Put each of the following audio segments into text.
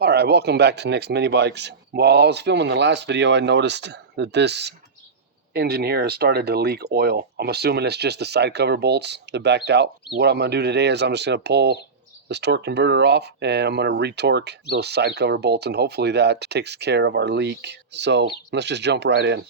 Alright, welcome back to Nicsminibikes. While I was filming the last video, I noticed that this engine here has started to leak oil. I'm assuming it's just the side cover bolts that backed out. What I'm going to do today is I'm just going to pull this torque converter off and I'm going to retorque those side cover bolts, and hopefully that takes care of our leak. So let's just jump right in.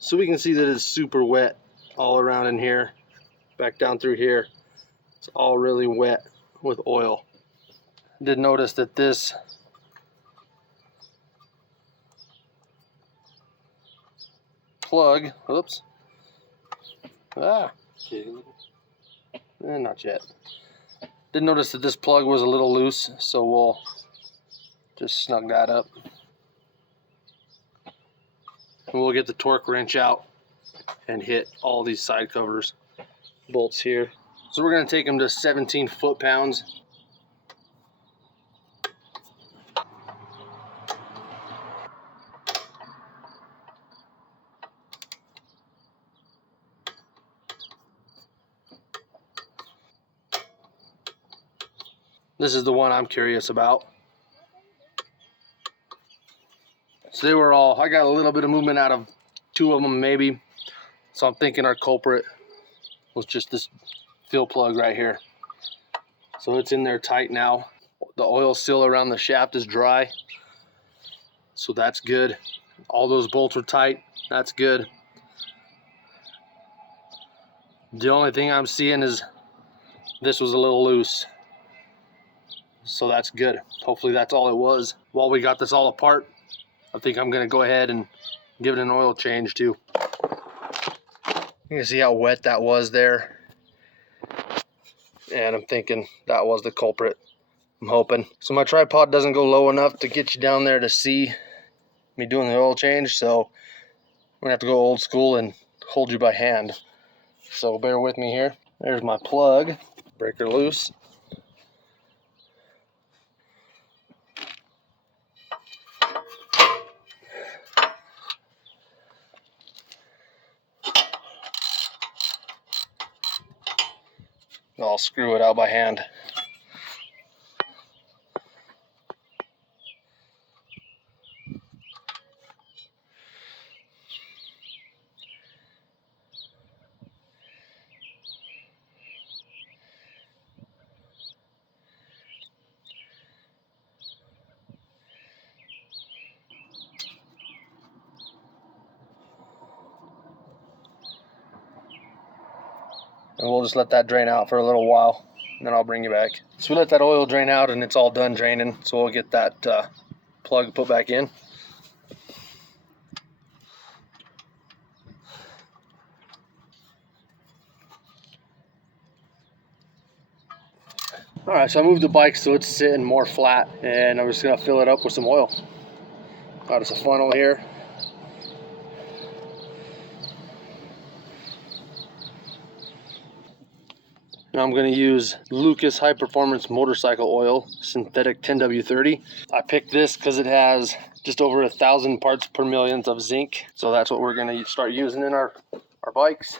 So we can see that it's super wet all around in here, back down through here. It's all really wet with oil. Did notice that this plug, oops, not yet. Did notice that this plug was a little loose, so we'll just snug that up. And we'll get the torque wrench out and hit all these side covers bolts here. So we're going to take them to 17 foot-pounds. This is the one I'm curious about. So they were all, I got a little bit of movement out of two of them maybe. So I'm thinking our culprit was just this fill plug right here. So it's in there tight now. The oil seal around the shaft is dry. So that's good. All those bolts are tight. That's good. The only thing I'm seeing is this was a little loose. So that's good. Hopefully that's all it was. While we got this all apart, I think I'm going to go ahead and give it an oil change too. You can see how wet that was there. And I'm thinking that was the culprit. I'm hoping. So my tripod doesn't go low enough to get you down there to see me doing the oil change. So we're going to have to go old school and hold you by hand. So bear with me here. There's my plug. Breaker loose. I'll screw it out by hand. And we'll just let that drain out for a little while, and then I'll bring you back. So we let that oil drain out and it's all done draining, so we'll get that plug put back in. Alright, so I moved the bike so it's sitting more flat, and I'm just going to fill it up with some oil. Got us a funnel here. Now I'm going to use Lucas High Performance Motorcycle Oil, synthetic 10W30. I picked this because it has just over 1,000 parts per million of zinc. So that's what we're going to start using in our bikes.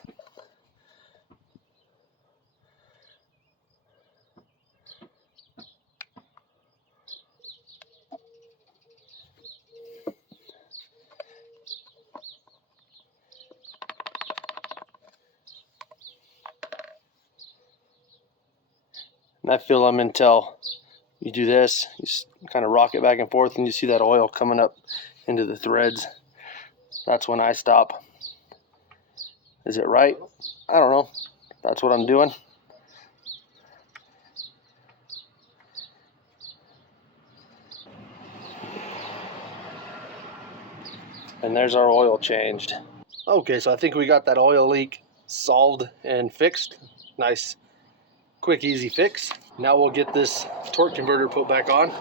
And I fill them until you do this. You just kind of rock it back and forth and you see that oil coming up into the threads. That's when I stop. Is it right? I don't know. That's what I'm doing. And there's our oil changed. Okay, so I think we got that oil leak solved and fixed. Nice, quick, easy fix. Now we'll get this torque converter put back on.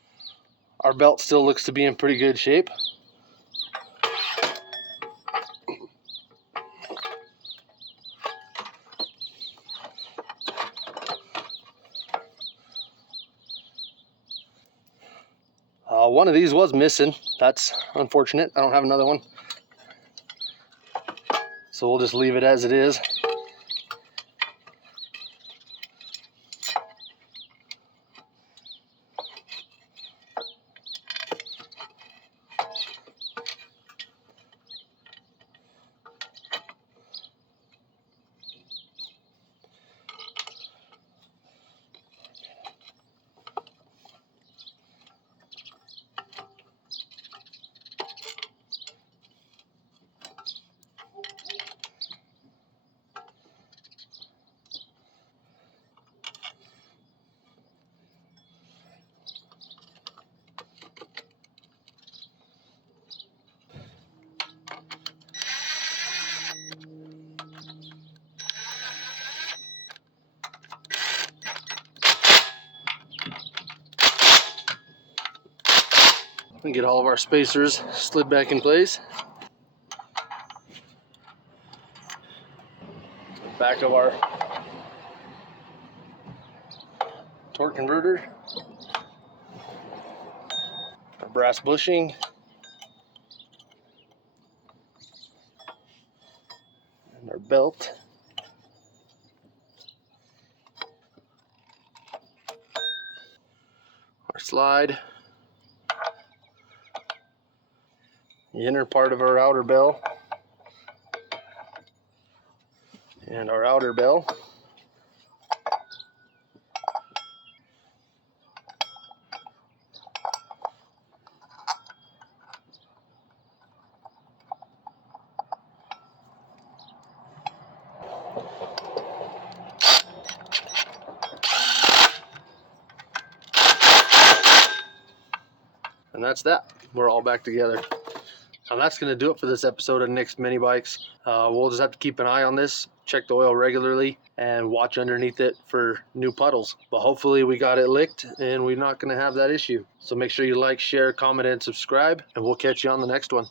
Our belt still looks to be in pretty good shape. One of these was missing. That's unfortunate. I don't have another one. So we'll just leave it as it is. And get all of our spacers slid back in place. Back of our torque converter, our brass bushing, and our belt. Our slide, the inner part of our outer bell, and our outer bell. And that's that. We're all back together. And that's going to do it for this episode of Nicsminibikes. We'll just have to keep an eye on this, check the oil regularly, and watch underneath it for new puddles. But hopefully we got it licked and we're not going to have that issue. So make sure you like, share, comment, and subscribe, and we'll catch you on the next one.